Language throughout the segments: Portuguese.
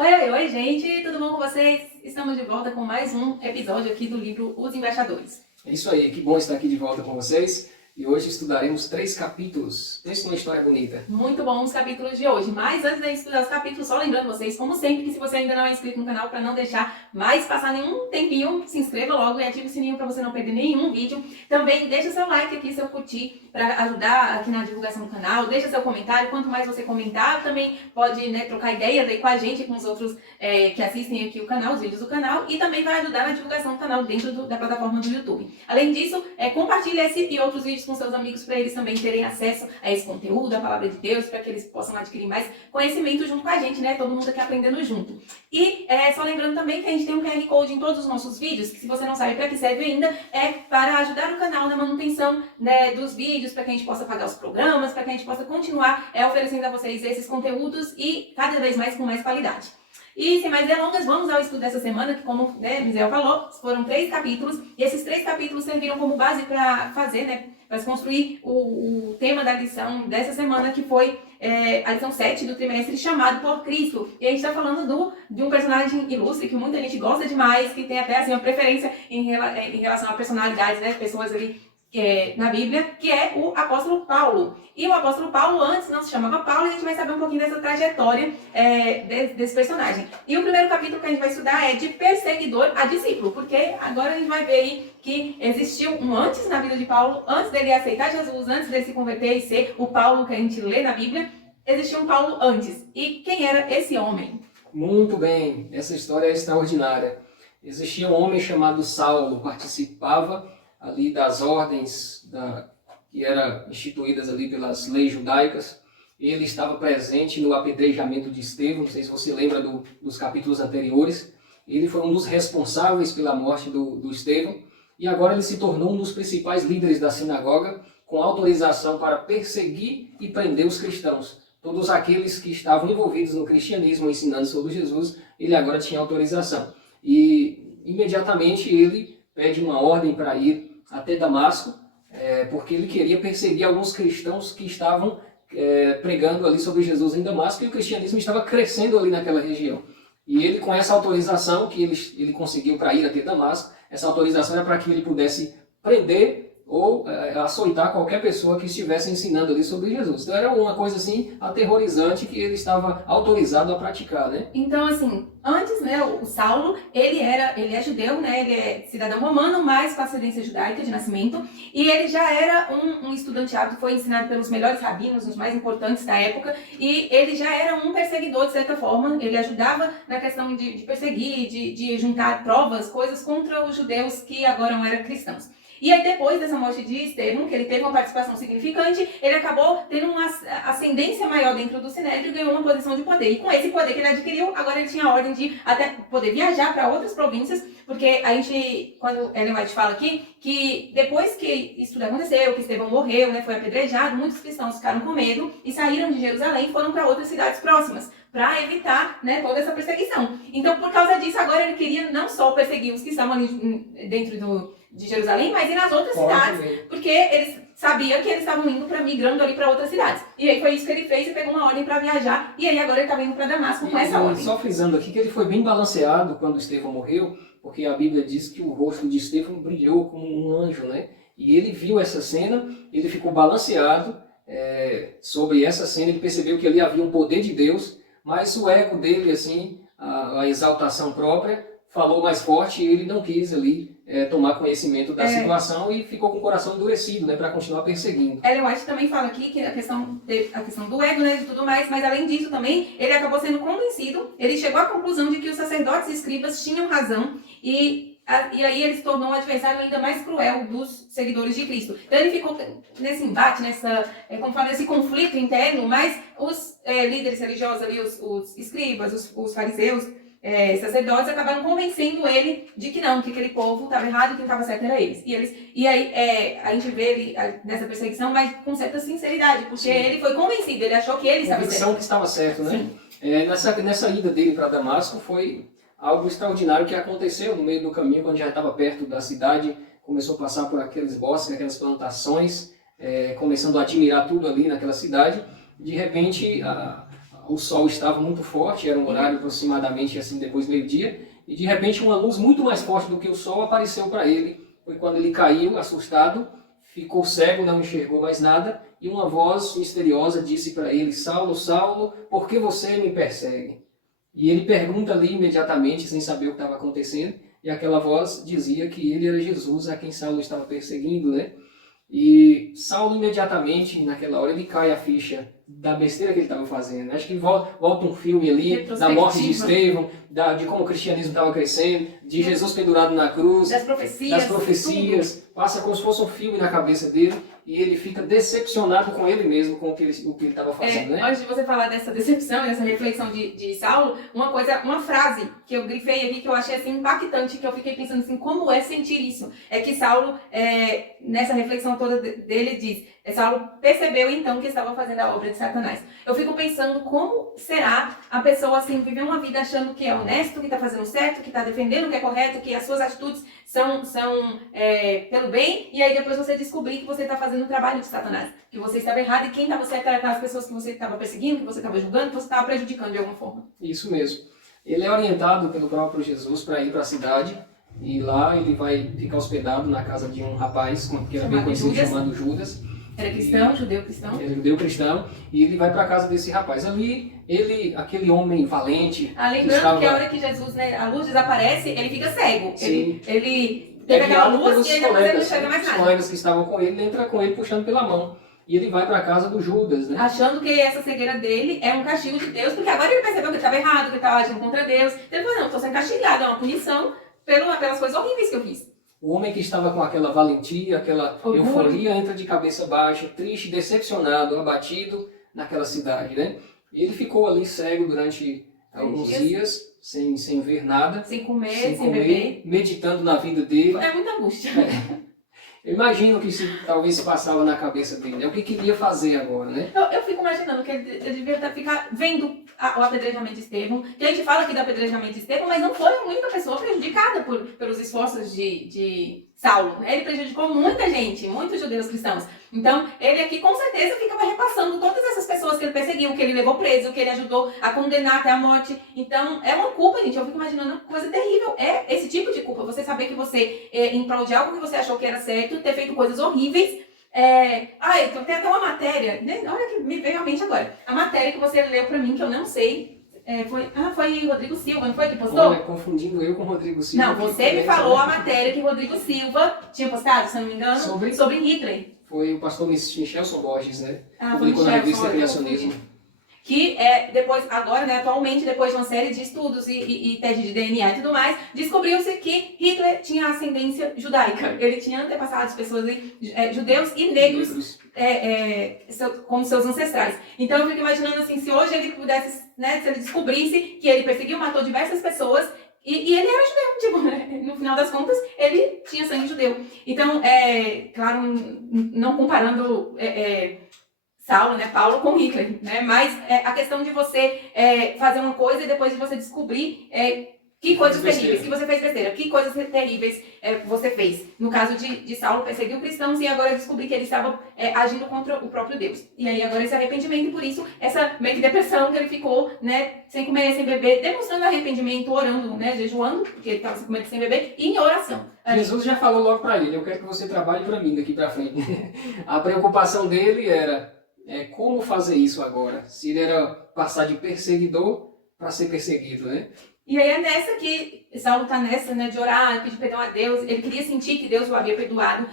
Oi, gente, tudo bom com vocês? Estamos de volta com mais um episódio aqui do livro Os Embaixadores. É isso aí, que bom estar aqui de volta com vocês. E hoje estudaremos 3 capítulos. Pense numa história bonita. Muito bom os capítulos de hoje. Mas antes de estudar os capítulos, só lembrando vocês, como sempre, que se você ainda não é inscrito no canal, para não deixar mais passar nenhum tempinho, se inscreva logo e ative o sininho para você não perder nenhum vídeo. Também deixa seu like aqui, seu curtir, para ajudar aqui na divulgação do canal. Deixa seu comentário. Quanto mais você comentar, também pode trocar ideias aí com a gente, com os outros que assistem aqui o canal, os vídeos do canal. E também vai ajudar na divulgação do canal dentro da plataforma do YouTube. Além disso, compartilhe esse e outros vídeos com seus amigos para eles também terem acesso a esse conteúdo, a palavra de Deus, para que eles possam adquirir mais conhecimento junto com a gente, né? Todo mundo aqui aprendendo junto. E só lembrando também que a gente tem um QR Code em todos os nossos vídeos, que se você não sabe para que serve ainda, é para ajudar o canal na manutenção, né, dos vídeos, para que a gente possa pagar os programas, para que a gente possa continuar oferecendo a vocês esses conteúdos e cada vez mais com mais qualidade. E sem mais delongas, vamos ao estudo dessa semana, que como Misael falou, foram 3 capítulos, e esses 3 capítulos serviram como base para fazer, para construir o tema da lição dessa semana, que foi a lição 7 do trimestre, chamado por Cristo. E a gente está falando de um personagem ilustre, que muita gente gosta demais, que tem até assim, uma preferência em relação a personalidades, né, pessoas ali na Bíblia, que é o apóstolo Paulo. E o apóstolo Paulo antes não se chamava Paulo, e a gente vai saber um pouquinho dessa trajetória desse personagem. E o primeiro capítulo que a gente vai estudar é de perseguidor a discípulo, porque agora a gente vai ver aí que existiu um antes na vida de Paulo, antes dele aceitar Jesus, antes dele se converter e ser o Paulo que a gente lê na Bíblia, existia um Paulo antes. E quem era esse homem? Muito bem, essa história é extraordinária. Existia um homem chamado Saulo, participava ali das ordens que eram instituídas ali pelas leis judaicas. Ele estava presente no apedrejamento de Estevão, não sei se você lembra dos capítulos anteriores. Ele foi um dos responsáveis pela morte do Estevão, e agora ele se tornou um dos principais líderes da sinagoga, com autorização para perseguir e prender os cristãos. Todos aqueles que estavam envolvidos no cristianismo, ensinando sobre Jesus, ele agora tinha autorização. E imediatamente ele pede uma ordem para ir até Damasco, porque ele queria perseguir alguns cristãos que estavam pregando ali sobre Jesus em Damasco, e o cristianismo estava crescendo ali naquela região. E ele, com essa autorização que ele conseguiu para ir até Damasco, essa autorização era para que ele pudesse prender ou açoitar qualquer pessoa que estivesse ensinando ali sobre Jesus. Então era uma coisa assim aterrorizante que ele estava autorizado a praticar, né? Então, assim, antes, o Saulo, ele é judeu, né? Ele é cidadão romano, mas com ascendência judaica de nascimento, e ele já era um estudante ávido, foi ensinado pelos melhores rabinos, os mais importantes da época, e ele já era um perseguidor, de certa forma. Ele ajudava na questão de perseguir, de juntar provas, coisas contra os judeus que agora não eram cristãos. E aí, depois dessa morte de Estevão, que ele teve uma participação significante, ele acabou tendo uma ascendência maior dentro do Sinédrio e ganhou uma posição de poder. E com esse poder que ele adquiriu, agora ele tinha a ordem de até poder viajar para outras províncias, porque a gente, quando Ellen White fala aqui, que depois que isso tudo aconteceu, que Estevão morreu, foi apedrejado, muitos cristãos ficaram com medo e saíram de Jerusalém e foram para outras cidades próximas, para evitar toda essa perseguição. Então, por causa disso, agora ele queria não só perseguir os que estavam ali dentro de Jerusalém, mas ir nas outras cidades, porque eles sabiam que eles estavam indo migrando ali para outras cidades. E aí foi isso que ele fez, e pegou uma ordem para viajar, e aí agora ele estava indo para Damasco com essa ordem. Só frisando aqui que ele foi bem balanceado quando Estevão morreu, porque a Bíblia diz que o rosto de Estevão brilhou como um anjo, né? E ele viu essa cena, ele ficou balanceado sobre essa cena, ele percebeu que ali havia um poder de Deus, mas o ego dele, assim, a exaltação própria, falou mais forte, e ele não quis ali tomar conhecimento da situação e ficou com o coração endurecido, para continuar perseguindo. Ellen White também fala aqui que a questão do ego, e tudo mais, mas além disso também, ele acabou sendo convencido, ele chegou à conclusão de que os sacerdotes e escribas tinham razão, e aí ele se tornou um adversário ainda mais cruel dos seguidores de Cristo. Então ele ficou nesse embate, nesse conflito interno, mas os líderes religiosos ali, os escribas, os fariseus, sacerdotes, acabaram convencendo ele de que não, que aquele povo estava errado e quem estava certo era eles. E aí a gente vê ele nessa perseguição, mas com certa sinceridade, porque ele foi convencido, ele achou que ele estava certo. Convicção que estava certo, né? Nessa ida dele para Damasco foi algo extraordinário que aconteceu no meio do caminho, quando já estava perto da cidade, começou a passar por aqueles bosques, aquelas plantações, começando a admirar tudo ali naquela cidade. De repente, o sol estava muito forte, era um horário aproximadamente assim depois do meio-dia, e de repente uma luz muito mais forte do que o sol apareceu para ele. Foi quando ele caiu, assustado, ficou cego, não enxergou mais nada, e uma voz misteriosa disse para ele: Saulo, Saulo, por que você me persegue? E ele pergunta ali imediatamente, sem saber o que estava acontecendo, e aquela voz dizia que ele era Jesus a quem Saulo estava perseguindo, né? E Saulo imediatamente, naquela hora, ele cai a ficha da besteira que ele estava fazendo. Acho que volta um filme ali da morte de Estevão, de como o cristianismo estava crescendo, de Jesus pendurado na cruz, das profecias, passa como se fosse um filme na cabeça dele, e ele fica decepcionado com ele mesmo, com o que ele estava fazendo, né? Antes de você falar dessa decepção, dessa reflexão de Saulo, uma frase que eu grifei aqui, que eu achei assim impactante, que eu fiquei pensando assim, como é sentir isso? É que Saulo, nessa reflexão toda dele, diz: Saulo percebeu então que estava fazendo a obra de Satanás. Eu fico pensando como será a pessoa assim, viver uma vida achando que é honesto, que está fazendo certo, que está defendendo o que é correto, que as suas atitudes são pelo bem, e aí depois você descobrir que você está fazendo o trabalho de Satanás, que você estava errado e quem estava certo era aquelas pessoas que você estava perseguindo, que você estava julgando, que você estava prejudicando de alguma forma. Isso mesmo. Ele é orientado pelo próprio Jesus para ir para a cidade, e lá ele vai ficar hospedado na casa de um rapaz que era bem conhecido, chamado Judas. Era cristão, judeu cristão. Era judeu cristão, e ele vai para a casa desse rapaz. Ali, aquele homem valente... Lembrando que a hora que Jesus, né, a luz desaparece, ele fica cego. Sim. Ele teve aquela luz e ele não enxerga mais os nada. colegas que estavam com ele, entra com ele puxando pela mão. E ele vai para a casa do Judas, né? Achando que essa cegueira dele é um castigo de Deus, porque agora ele percebeu que ele estava errado, que ele estava agindo contra Deus. Então ele falou: não, estou sendo castigado, é uma punição pelas coisas horríveis que eu fiz. O homem que estava com aquela valentia, aquela euforia, entra de cabeça baixa, triste, decepcionado, abatido naquela cidade, né? Ele ficou ali cego durante alguns dias sem ver nada. Sem comer, sem beber. Meditando na vida dele. É muita angústia. Eu imagino que talvez se passava na cabeça dele, né? O que queria fazer agora, né? Eu fico imaginando que ele devia ficar vendo o apedrejamento de Estevão, que a gente fala aqui do apedrejamento de Estevão, mas não foi a única pessoa prejudicada pelos esforços de Saulo. Ele prejudicou muita gente, muitos judeus cristãos. Então, ele aqui com certeza ficava repassando todas essas pessoas que ele perseguiu, que ele levou preso, que ele ajudou a condenar até a morte. Então, é uma culpa, gente. Eu fico imaginando uma coisa terrível. É esse tipo de culpa. Você saber que você, em prol de algo que você achou que era certo, ter feito coisas horríveis. Então tem até uma matéria, né? Olha que me veio à mente agora. A matéria que você leu pra mim, que eu não sei. Foi Rodrigo Silva, não foi que postou? Olha, confundindo eu com Rodrigo Silva. Não, você me falou a matéria que Rodrigo Silva tinha postado, se eu não me engano, sobre Hitler. Foi o pastor Michelson Borges, né? Publicou na revista Criacionismo. Que depois, agora, né, atualmente, depois de uma série de estudos e teste de DNA e tudo mais, descobriu-se que Hitler tinha ascendência judaica. Ele tinha antepassados, pessoas judeus e negros como seus ancestrais. Então eu fico imaginando assim, se hoje ele pudesse, né, se ele descobrisse que ele perseguiu, matou diversas pessoas, e ele era judeu, tipo, né? No final das contas, ele tinha sangue judeu. Então, claro, não comparando Saulo, né, Paulo com Hitler, né? Mas a questão de você fazer uma coisa e depois de você descobrir que coisas terríveis, que você fez besteira, que coisas terríveis você fez. No caso de Saulo, perseguiu cristãos e agora descobri que ele estava agindo contra o próprio Deus. E aí agora esse arrependimento, e por isso essa meio que depressão que ele ficou, né, sem comer, sem beber, demonstrando arrependimento, orando, né, jejuando, porque ele estava sem comer, sem beber, e em oração. Jesus já falou logo para ele: eu quero que você trabalhe para mim daqui para frente. A preocupação dele era como fazer isso agora, se ele era passar de perseguidor para ser perseguido, né? E aí é nessa que Saulo está nessa, né, de orar, pedir perdão a Deus. Ele queria sentir que Deus o havia perdoado.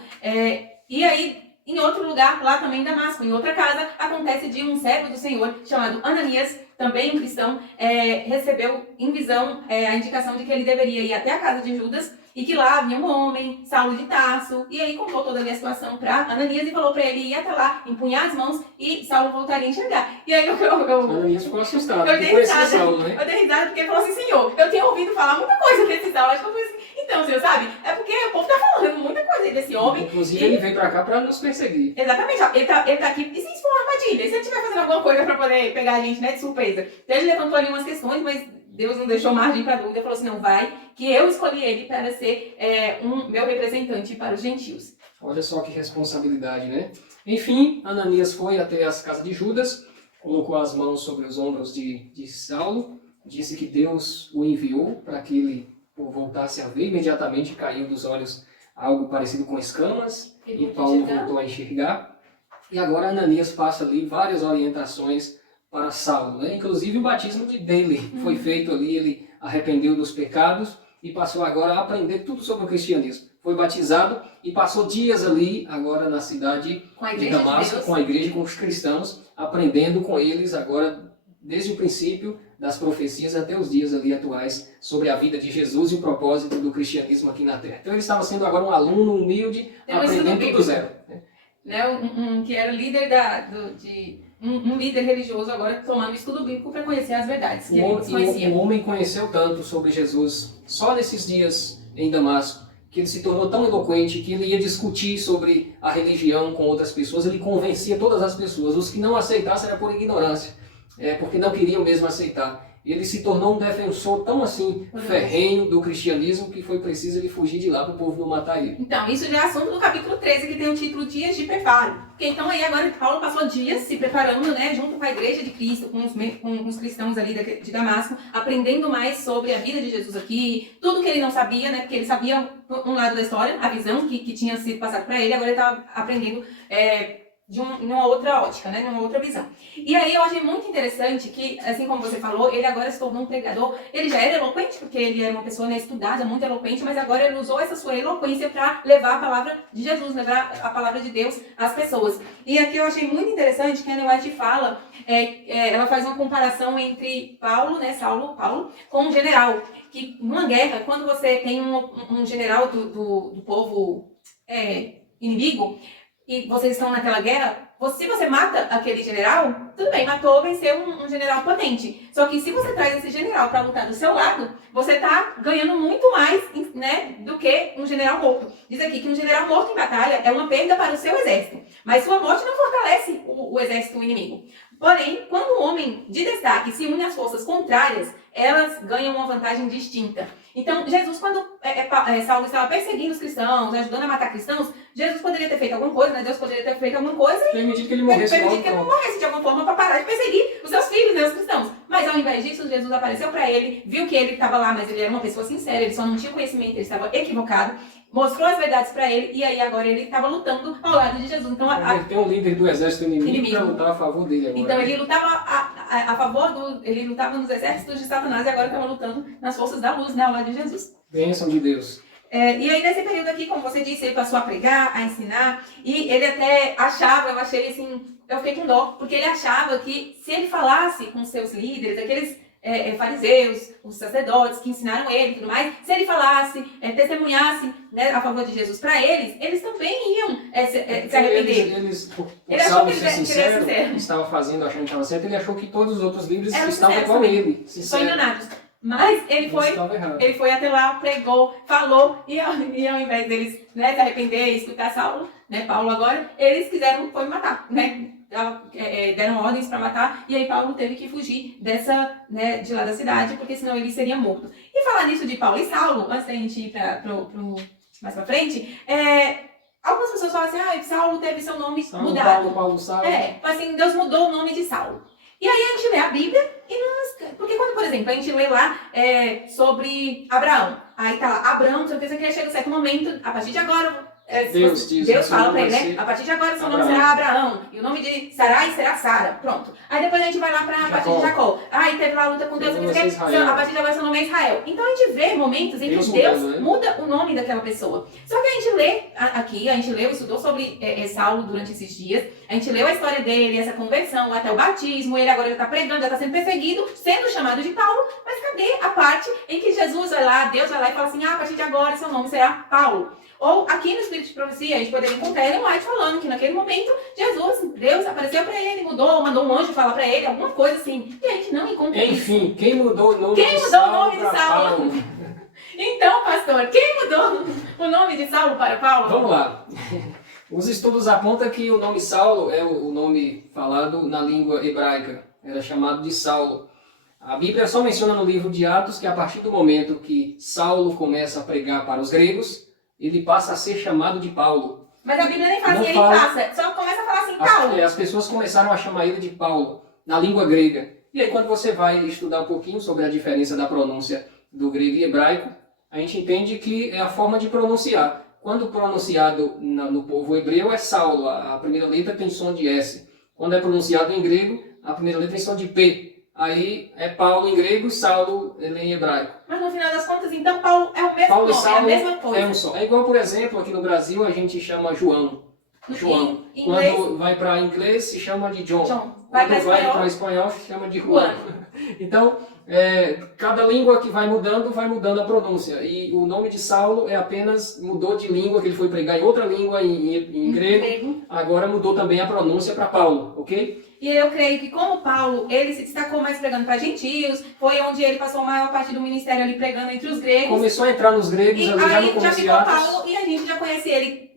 E aí, em outro lugar, lá também em Damasco, em outra casa, acontece de um servo do Senhor chamado Ananias, também um cristão, recebeu em visão a indicação de que ele deveria ir até a casa de Judas, e que lá havia um homem, Saulo de Tarso, e aí contou toda a minha situação para Ananias e falou para ele ir até lá, empunhar as mãos e Saulo voltaria a enxergar. E aí Ananias ficou assustado. Eu dei risada porque ele falou assim: Senhor, eu tinha ouvido falar muita coisa desse Saulo. Acho que eu falei assim: então, Senhor, sabe? É porque o povo tá falando muita coisa desse homem. Inclusive, ele veio para cá para nos perseguir. Exatamente, ó, ele tá aqui, e se isso for uma armadilha? E se ele estiver fazendo alguma coisa para poder pegar a gente, né, de surpresa? Então ele levantou ali umas questões, mas Deus não deixou margem para dúvida, falou assim: não, vai, que eu escolhi ele para ser meu representante para os gentios. Olha só que responsabilidade, né? Enfim, Ananias foi até as casas de Judas, colocou as mãos sobre os ombros de Saulo, disse que Deus o enviou para que ele voltasse a ver. Imediatamente caiu dos olhos algo parecido com escamas, e Paulo voltou a enxergar. E agora Ananias passa ali várias orientações para Saulo, né? Inclusive o batismo dele foi feito ali, ele arrependeu dos pecados e passou agora a aprender tudo sobre o cristianismo. Foi batizado e passou dias ali, agora na cidade de Damasco, com a igreja, com os cristãos, aprendendo com eles agora, desde o princípio das profecias até os dias ali atuais, sobre a vida de Jesus e o propósito do cristianismo aqui na Terra. Então ele estava sendo agora um aluno humilde, aprendendo tudo do zero. Que era líder um líder religioso agora tomando estudo bíblico para conhecer as verdades que ele conhecia. O homem conheceu tanto sobre Jesus só nesses dias em Damasco, que ele se tornou tão eloquente que ele ia discutir sobre a religião com outras pessoas, ele convencia todas as pessoas. Os que não aceitassem era por ignorância, porque não queriam mesmo aceitar. Ele se tornou um defensor tão assim ferrenho do cristianismo que foi preciso ele fugir de lá para o povo não matar ele. Então, isso já é assunto do capítulo 13, que tem o título Dias de Preparo. Porque então aí agora Paulo passou dias se preparando, né, junto com a igreja de Cristo, com os cristãos ali de Damasco, aprendendo mais sobre a vida de Jesus aqui, tudo que ele não sabia, né, porque ele sabia um lado da história, a visão que tinha sido passada para ele, agora ele estava aprendendo em uma outra ótica, né, numa outra visão. E aí eu achei muito interessante que, assim como você falou, ele agora se tornou um pregador. Ele já era eloquente, porque ele era uma pessoa, né, estudada, muito eloquente, mas agora ele usou essa sua eloquência para levar a palavra de Jesus, levar a palavra de Deus às pessoas. E aqui eu achei muito interessante que a Ellen White fala, ela faz uma comparação entre Paulo, né, Paulo, com um general. Que numa guerra, quando você tem um general do povo inimigo, e vocês estão naquela guerra, se você mata aquele general, tudo bem, matou, venceu um general potente. Só que se você traz esse general para lutar do seu lado, você está ganhando muito mais, né, do que um general morto. Diz aqui que um general morto em batalha é uma perda para o seu exército, mas sua morte não fortalece o exército inimigo. Porém, quando um homem de destaque se une às forças contrárias, elas ganham uma vantagem distinta. Então, Jesus, quando Saulo estava perseguindo os cristãos, ajudando a matar cristãos, Jesus poderia ter feito alguma coisa, né? Deus poderia ter feito alguma coisa e permitir que ele morresse de alguma forma para parar de perseguir os seus filhos, né, os cristãos. Mas ao invés disso, Jesus apareceu para ele, viu que ele estava lá, mas ele era uma pessoa sincera, ele só não tinha conhecimento, ele estava equivocado, mostrou as verdades para ele e aí agora ele estava lutando ao lado de Jesus. Então, ele tem um líder do exército inimigo para lutar a favor dele agora. Então ele lutava a favor ele lutava nos exércitos de Satanás e agora estava lutando nas forças da luz, né, ao lado de Jesus. Bênção de Deus. E aí nesse período aqui, como você disse, ele passou a pregar, a ensinar, e ele até achava, eu fiquei com dó, porque ele achava que se ele falasse com seus líderes, aqueles fariseus, os sacerdotes que ensinaram ele e tudo mais, se ele falasse, testemunhasse, né, a favor de Jesus para eles também iam se arrepender. Ele achou que ele queria ser sincero, estava fazendo, achando que estava certo, ele achou que todos os outros líderes estavam igual a ele. Só enganados. Mas ele foi até lá, pregou, falou, e ao invés deles, né, se arrepender e escutar Paulo agora, eles foi matar, né? Deram ordens para matar, e aí Paulo teve que fugir de lá da cidade, porque senão ele seria morto. E falar nisso de Paulo e Saulo, antes da gente ir mais pra frente, algumas pessoas falam assim, Saulo teve seu nome mudado. Paulo, Saulo. Assim, Deus mudou o nome de Saulo. E aí a gente lê a Bíblia porque quando, por exemplo, a gente lê lá sobre Abraão, aí tá lá, Abraão, não sei o que, aí chega um certo momento, a partir de agora, Deus fala pra ele, né? A partir de agora seu nome será Abraão, e o nome de Sarai será Sara. Pronto. Aí depois a gente vai lá pra partir de Jacó. Aí teve lá a luta com Deus, a partir de agora seu nome é Israel. Então a gente vê momentos em que Deus muda o nome daquela pessoa. Só que a gente lê aqui, estudou sobre Saulo durante esses dias, a gente leu a história dele, essa conversão, até o batismo, ele agora já está pregando, já está sendo perseguido, sendo chamado de Paulo, mas cadê a parte em que Jesus vai lá, Deus vai lá e fala assim, a partir de agora seu nome será Paulo? Ou aqui no Espírito de Profecia, a gente poderia encontrar Ellen White falando que naquele momento, Deus apareceu para ele, mandou um anjo falar para ele, alguma coisa assim, e a gente não encontra isso. Enfim, quem mudou o nome de Saulo? Então, pastor, quem mudou o nome de Saulo para Paulo? Vamos lá. Os estudos apontam que o nome Saulo é o nome falado na língua hebraica. Era chamado de Saulo. A Bíblia só menciona no livro de Atos que a partir do momento que Saulo começa a pregar para os gregos, ele passa a ser chamado de Paulo. Mas a Bíblia nem fala assim, ele passa. Só começa a falar assim, Paulo. As pessoas começaram a chamar ele de Paulo. na língua grega. E aí quando você vai estudar um pouquinho sobre a diferença da pronúncia do grego e hebraico, a gente entende que é a forma de pronunciar. Quando pronunciado no povo hebreu é Saulo, a primeira letra tem som de S. Quando é pronunciado em grego, a primeira letra tem som de P. Aí é Paulo em grego, Saulo em hebraico. Mas no final das contas, então, Paulo é o mesmo Paulo e nome, é a Saulo mesma coisa. é um só. É igual, por exemplo, aqui no Brasil a gente chama João. João. Em inglês, Quando vai para inglês se chama de John. John. Quando vai para espanhol se chama de Juan. Então, cada língua que vai mudando a pronúncia. E o nome de Saulo apenas mudou de língua, que ele foi pregar em outra língua, em grego. Agora mudou também a pronúncia para Paulo, ok? E eu creio que como Paulo, ele se destacou mais pregando para gentios, foi onde ele passou a maior parte do ministério ali pregando entre os gregos. Começou a entrar nos gregos, e ali já aí no já ficou Atos. Paulo e a gente já conhece ele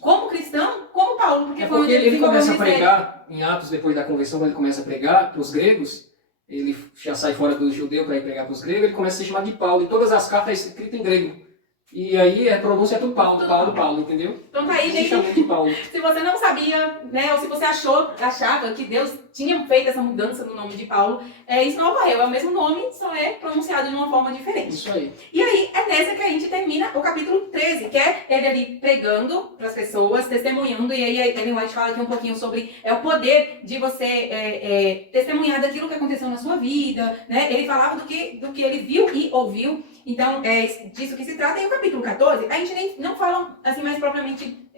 como cristão, como Paulo. Porque ele começa a pregar, em Atos, depois da conversão, quando ele começa a pregar para os gregos, ele já sai fora do judeu para ir pregar para os gregos, ele começa a ser chamado de Paulo, e todas as cartas são escritas em grego. E aí a pronúncia é tudo Paulo, entendeu? Então tá aí, gente. De Paulo. Se você não sabia, né, ou se você achava que Deus tinha feito essa mudança no nome de Paulo, isso não ocorreu. É o mesmo nome, só é pronunciado de uma forma diferente. Isso aí. E aí é nessa que a gente termina o capítulo 13, que é ele ali pregando para as pessoas, testemunhando. E aí a Ellen White fala aqui um pouquinho sobre o poder de você testemunhar daquilo que aconteceu na sua vida, né? Ele falava do que ele viu e ouviu. Então, é disso que se trata. E o capítulo 14, a gente nem não fala assim mais propriamente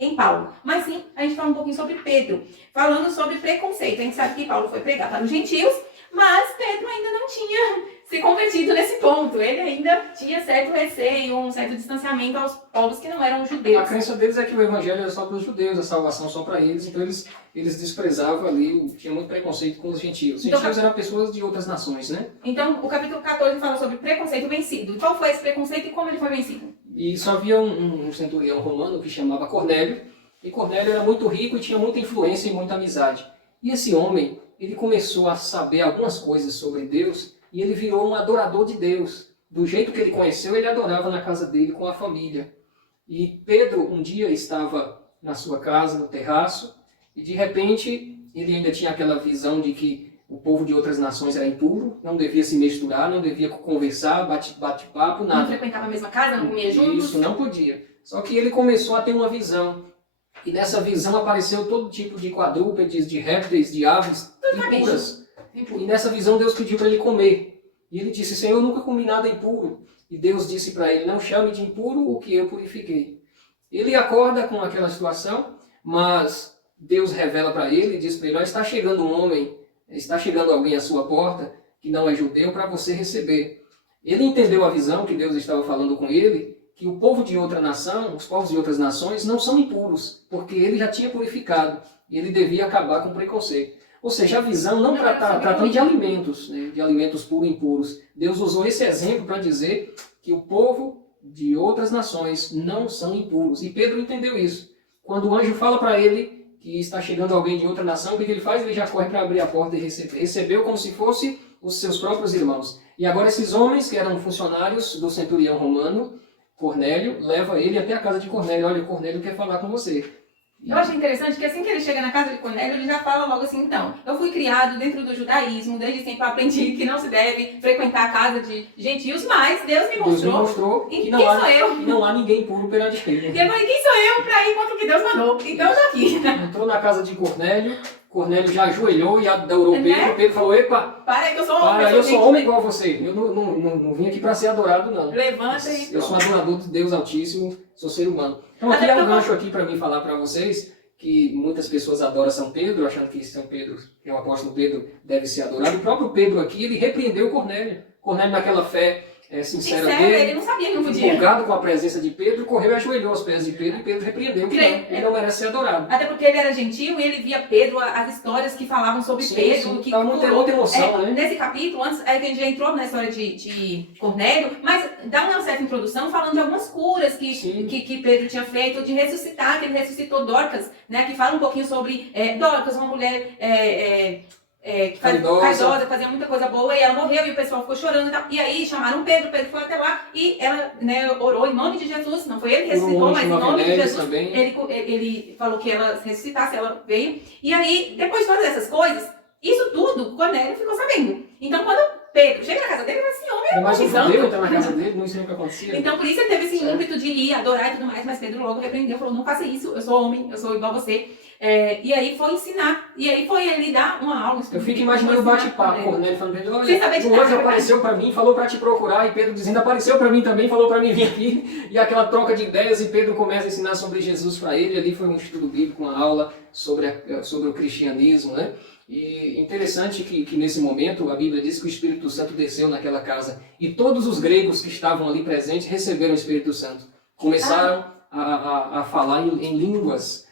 em Paulo, mas sim a gente fala um pouquinho sobre Pedro, falando sobre preconceito. A gente sabe que Paulo foi pregar para os gentios, mas Pedro ainda não tinha se convertido nesse ponto. Ele ainda tinha certo receio, um certo distanciamento aos povos que não eram judeus. A crença deles é que o evangelho era só para os judeus, a salvação só para eles, então eles desprezavam ali, tinha muito preconceito com os gentios. Os gentios eram pessoas de outras nações, né? Então, o capítulo 14 fala sobre preconceito vencido. E qual foi esse preconceito e como ele foi vencido? E só havia um centurião romano que chamava Cornélio, e Cornélio era muito rico e tinha muita influência e muita amizade. E esse homem, ele começou a saber algumas coisas sobre Deus, e ele virou um adorador de Deus. Do jeito que ele conheceu, ele adorava na casa dele com a família. E Pedro um dia estava na sua casa, no terraço, e de repente ele ainda tinha aquela visão de que o povo de outras nações era impuro, não devia se misturar, não devia conversar, bate-papo, nada. Não frequentava a mesma casa, não comia juntos? Isso, não podia. Só que ele começou a ter uma visão. E nessa visão apareceu todo tipo de quadrúpedes, de répteis, de aves impuras. E nessa visão Deus pediu para ele comer. E ele disse, Senhor, eu nunca comi nada impuro. E Deus disse para ele, não chame de impuro o que eu purifiquei. Ele acorda com aquela situação, mas Deus revela para ele e diz para ele, está chegando um homem, está chegando alguém à sua porta que não é judeu para você receber. Ele entendeu a visão que Deus estava falando com ele, que o povo de outra nação, os povos de outras nações não são impuros, porque ele já tinha purificado e ele devia acabar com o preconceito. Ou seja, a visão não tratando de alimentos, né, de alimentos puros e impuros. Deus usou esse exemplo para dizer que o povo de outras nações não são impuros. E Pedro entendeu isso. Quando o anjo fala para ele que está chegando alguém de outra nação, o que ele faz? Ele já corre para abrir a porta e receber. Recebeu como se fosse os seus próprios irmãos. E agora esses homens, que eram funcionários do centurião romano, Cornélio, leva ele até a casa de Cornélio. Olha, Cornélio quer falar com você. Eu achei interessante que assim que ele chega na casa de Cornélio, ele já fala logo assim, então, eu fui criado dentro do judaísmo, desde sempre aprendi que não se deve frequentar a casa de gentios, mas Deus me mostrou que não há ninguém puro perante ele. E eu falei, quem sou eu para ir contra o que Deus mandou? Então eu tô aqui. Entrou na casa de Cornélio, Cornélio já ajoelhou e adorou Pedro. Pedro falou, epa, para aí que eu sou homem. Eu sou homem igual a você. Eu não vim aqui para ser adorado, não. Levanta e... Eu sou adorador de Deus Altíssimo, sou ser humano. Então aqui é um gancho aqui para mim falar para vocês que muitas pessoas adoram São Pedro, achando que São Pedro, que é o apóstolo Pedro, deve ser adorado. O próprio Pedro aqui, ele repreendeu Cornélio. Cornélio, naquela fé sincera dele, ele não sabia que não podia. Empolgado com a presença de Pedro, correu e ajoelhou aos pés de Pedro, e Pedro repreendeu que ele não merece ser adorado. Até porque ele era gentil e ele via Pedro, as histórias que falavam sobre Pedro. Sim, que muita emoção, né? Nesse capítulo, antes, a gente já entrou na história de Cornélio, mas dá uma certa introdução falando de algumas curas que Pedro tinha feito, de ressuscitar, que ele ressuscitou Dorcas, né? Que fala um pouquinho sobre Dorcas, uma mulher... caridosa, fazia muita coisa boa, e ela morreu e o pessoal ficou chorando e tal. E aí chamaram Pedro foi até lá e ela orou em nome de Jesus. Não foi ele que ressuscitou, mas em nome de Jesus ele falou que ela ressuscitasse, ela veio. E aí, depois de todas essas coisas, Isso tudo, Cornélio ficou sabendo. Então, quando Pedro chega na casa dele, ele fala assim, homem, Mas um visão. judeu entrar na casa dele, não isso nunca acontecia. Então, por isso ele teve esse Certo. ímpeto de ir adorar e tudo mais, mas Pedro logo repreendeu, falou, não faça isso, eu sou homem, eu sou igual a você. E aí foi ensinar, e aí foi ele dar uma aula. Eu fico imaginando o bate-papo, Cornélio falando pra Pedro, Sem saber de olha, o nada, anjo né? apareceu pra mim, falou pra te procurar, e Pedro dizendo, apareceu pra mim também, falou pra mim vir aqui, e aquela troca de ideias, e Pedro começa a ensinar sobre Jesus pra ele, ali foi um estudo bíblico, uma aula sobre o cristianismo, né? E interessante que nesse momento a Bíblia diz que o Espírito Santo desceu naquela casa, e todos os gregos que estavam ali presentes receberam o Espírito Santo, começaram a falar em línguas,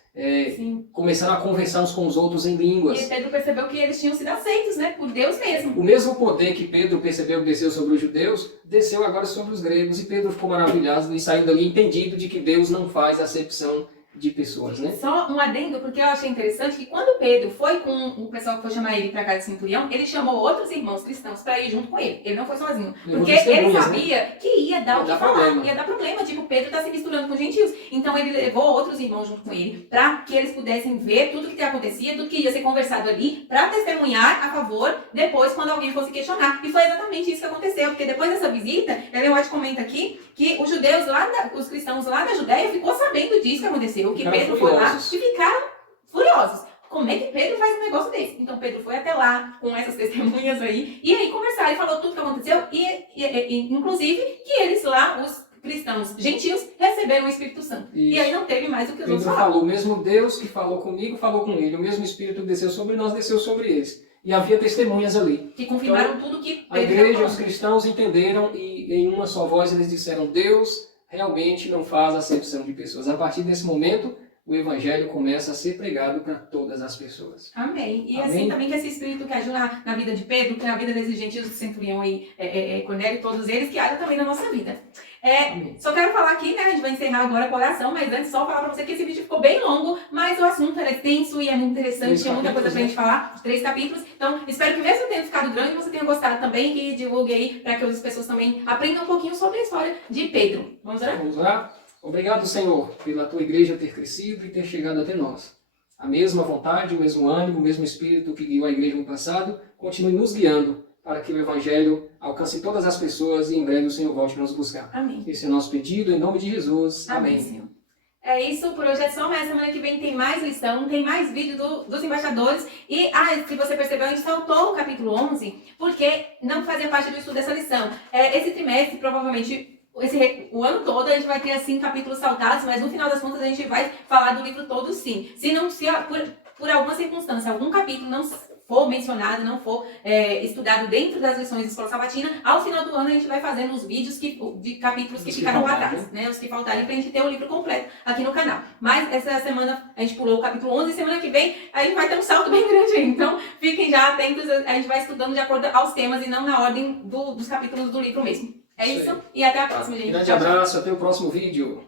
Sim. começaram a conversar uns com os outros em línguas. E Pedro percebeu que eles tinham sido aceitos, né, por Deus mesmo. O mesmo poder que Pedro percebeu que desceu sobre os judeus, desceu agora sobre os gregos, e Pedro ficou maravilhado e saiu dali entendido de que Deus não faz acepção de pessoas, né? Só um adendo, porque eu achei interessante que quando Pedro foi com o pessoal que foi chamar ele para casa de centurião, ele chamou outros irmãos cristãos para ir junto com ele. Ele não foi sozinho. Levou Porque ele testemunhas, sabia que ia dar o que Ia dar falar, problema. ia dar problema. Tipo, Pedro tá se misturando com gentios. Então ele levou outros irmãos junto com ele para que eles pudessem ver tudo que acontecia, tudo que ia ser conversado ali, para testemunhar a favor depois quando alguém fosse questionar. E foi exatamente isso que aconteceu, porque depois dessa visita, Ellen White comenta aqui que os judeus os cristãos lá da Judéia ficou sabendo disso que aconteceu, que Ficaram Pedro foi lá furiosos. e ficaram furiosos. Como é que Pedro faz um negócio desse? Então Pedro foi até lá com essas testemunhas aí, e aí conversaram e falou tudo que aconteceu, e inclusive que eles lá, os cristãos gentios, receberam o Espírito Santo. E Isso. aí não teve mais o que os Pedro outros falaram. falou, o mesmo Deus que falou comigo, falou com ele. O mesmo Espírito que desceu sobre nós, desceu sobre eles. E havia testemunhas ali. Que confirmaram tudo que A Pedro igreja, falou. os cristãos entenderam e em uma só voz eles disseram, Deus realmente não faz acepção de pessoas. A partir desse momento, o Evangelho começa a ser pregado para todas as pessoas. Amém. E Amém. assim também que esse Espírito que agiu na vida de Pedro, que na vida desses gentios do centurião aí, Cornélio e todos eles, que haja também na nossa vida. Amém. Só quero falar aqui, né, a gente vai encerrar agora com oração, mas antes só falar pra você que esse vídeo ficou bem longo, mas o assunto era extenso e é muito interessante, 3 tinha muita coisa pra capítulos, gente falar, 3 capítulos, então espero que mesmo tendo ficado grande, você tenha gostado também e divulgue aí pra que outras pessoas também aprendam um pouquinho sobre a história de Pedro. Vamos orar? Vamos lá? Obrigado, Senhor, pela tua igreja ter crescido e ter chegado até nós. A mesma vontade, o mesmo ânimo, o mesmo espírito que guiou a igreja no passado, continue nos guiando para que o Evangelho alcance todas as pessoas e em breve o Senhor volte para nos buscar. Amém. Esse é o nosso pedido, em nome de Jesus. Amém, Amém. Senhor. É isso, por hoje é só, mas semana que vem tem mais lição, tem mais vídeo dos embaixadores. E, se você percebeu, a gente saltou o capítulo 11, porque não fazia parte do estudo dessa lição. Esse trimestre, provavelmente, o ano todo, a gente vai ter, assim, capítulos saltados, mas no final das contas a gente vai falar do livro todo, sim. Se por alguma circunstância, algum capítulo não for mencionado, não for estudado dentro das lições da Escola Sabatina, ao final do ano a gente vai fazendo os vídeos de capítulos que ficaram lá atrás, né? Os que faltarem pra gente ter o livro completo aqui no canal. Mas essa semana a gente pulou o capítulo 11 e semana que vem a gente vai ter um salto bem grande aí. Então fiquem já atentos, a gente vai estudando de acordo aos temas e não na ordem dos capítulos do livro mesmo. É isso, e até a próxima, gente. Grande abraço, até o próximo vídeo.